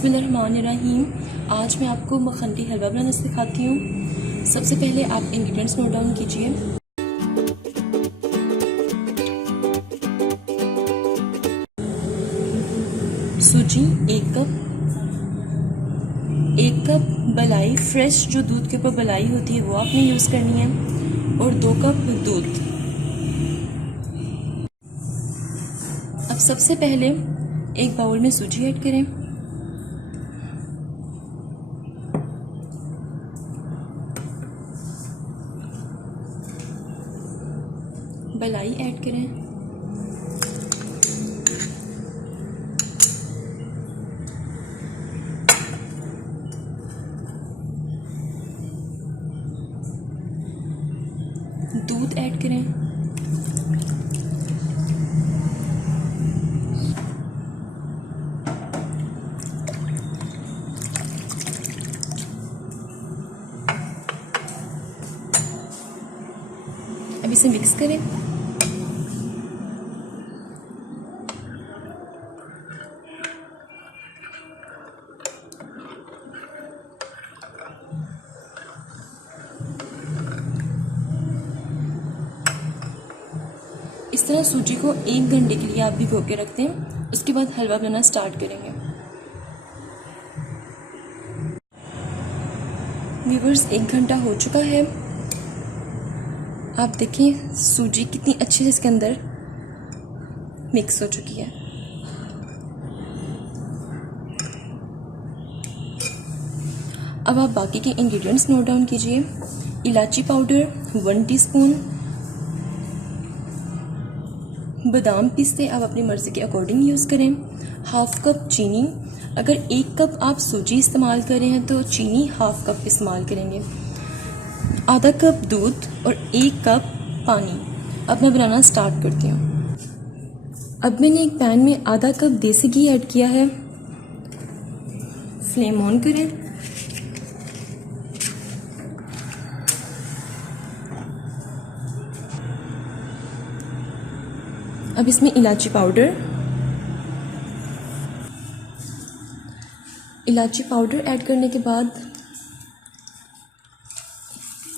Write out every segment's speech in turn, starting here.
बिस्मिल्लाहिर्रहमानिर्रहीम। आज मैं आपको मखंडी हलवा बनाना सिखाती हूँ। सबसे पहले आप इंग्रेडिएंट्स नोट डाउन कीजिए। सूजी 1 कप मलाई फ्रेश जो दूध के ऊपर मलाई होती है वो आपने यूज़ करनी है, और 2 कप दूध। अब सबसे पहले एक बाउल में सूजी ऐड करें, मलाई ऐड करें, दूध ऐड करें, अब इसे मिक्स करें। इस तरह सूजी को 1 घंटे के लिए आप भिगो के रखते हैं। उसके बाद हलवा बनाना स्टार्ट करेंगे। व्यूअर्स, 1 घंटा हो चुका है। आप देखें सूजी कितनी अच्छे से इसके अंदर मिक्स हो चुकी है। अब आप बाकी के इंग्रेडिएंट्स नोट डाउन कीजिए। इलायची पाउडर 1 टीस्पून, बादाम पिस्ते आप अपनी मर्ज़ी के अकॉर्डिंग यूज़ करें, 1/2 कप चीनी। अगर 1 कप आप सूजी इस्तेमाल कर रहे हैं तो चीनी 1/2 कप इस्तेमाल करेंगे, आधा कप दूध और 1 कप पानी। अब मैं बनाना स्टार्ट करती हूँ। अब मैंने एक पैन में आधा कप देसी घी ऐड किया है। फ्लेम ऑन करें। अब इसमें इलायची पाउडर ऐड करने के बाद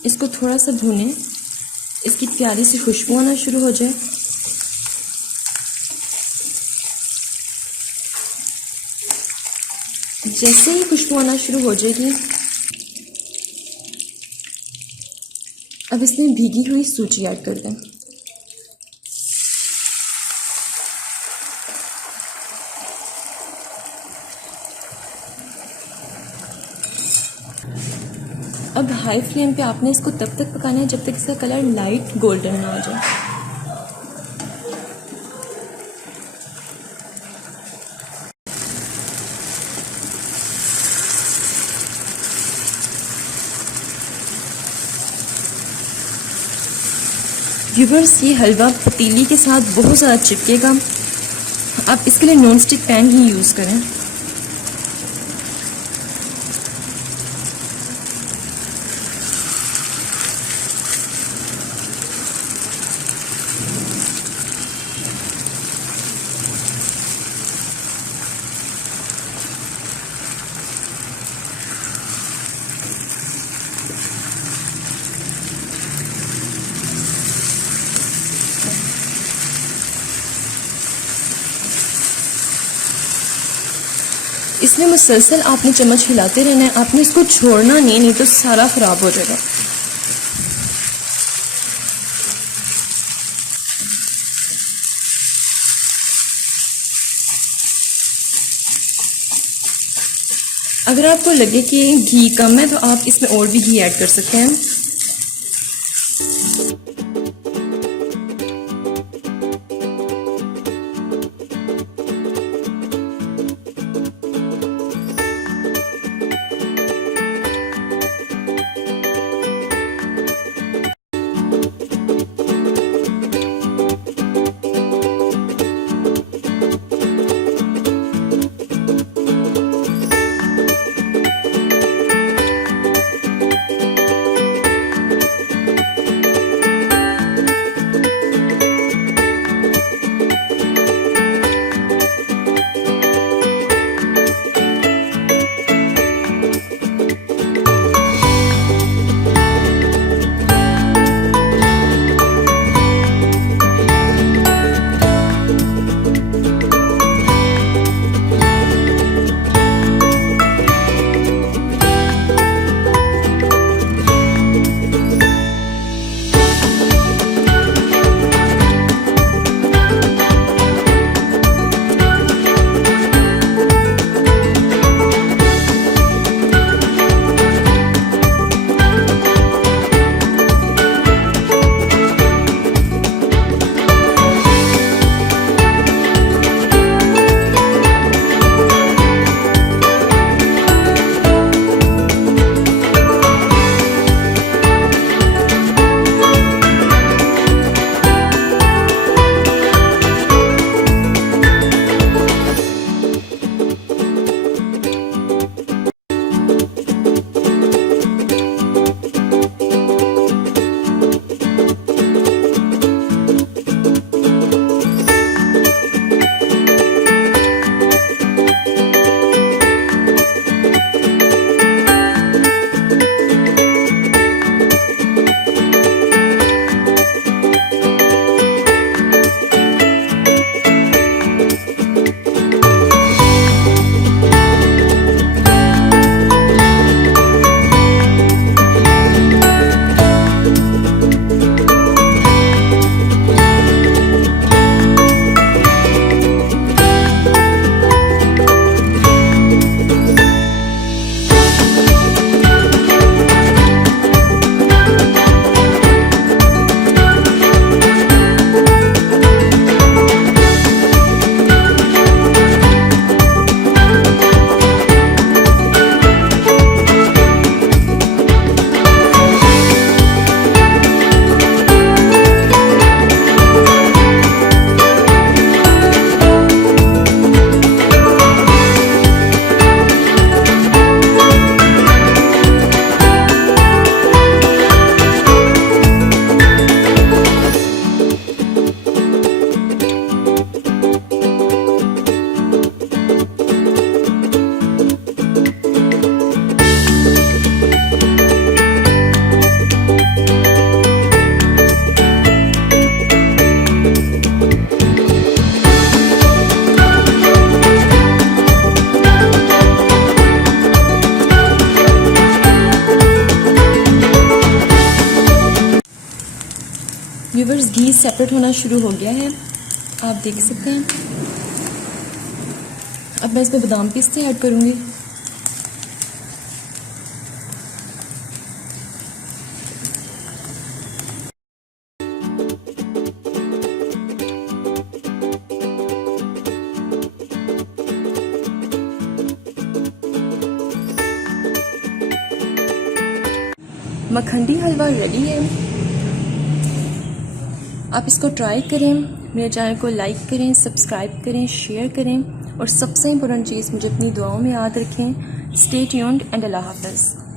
इसको थोड़ा सा भूनें, इसकी प्यारी सी खुशबू आना शुरू हो जाए। जैसे ही खुशबू आना शुरू हो जाएगी, अब इसमें भीगी हुई सूजी ऐड कर दें। अब हाई फ्लेम पे आपने इसको तब तक पकाना है जब तक इसका कलर लाइट गोल्डन ना हो जाए। व्यूअर्स, ये हलवा पतीली के साथ बहुत ज़्यादा चिपकेगा। आप इसके लिए नॉन स्टिक पैन ही यूज़ करें। इसमें मुसलसल आपने चम्मच हिलाते रहना है, आपने इसको छोड़ना नहीं तो सारा ख़राब हो जाएगा। अगर आपको लगे कि घी कम है तो आप इसमें और भी घी ऐड कर सकते हैं। व्यूवर्स, घी सेपरेट होना शुरू हो गया है, आप देख सकते हैं। अब मैं इसमें बादाम पिस्ते ऐड करूँगी। मखंडी हलवा रेडी है। आप इसको ट्राई करें, मेरे चैनल को लाइक करें, सब्सक्राइब करें, शेयर करें और सबसे इम्पोर्टेंट चीज़, मुझे अपनी दुआओं में याद रखें। स्टे ट्यून्ड एंड अल्लाह हाफ़िज़।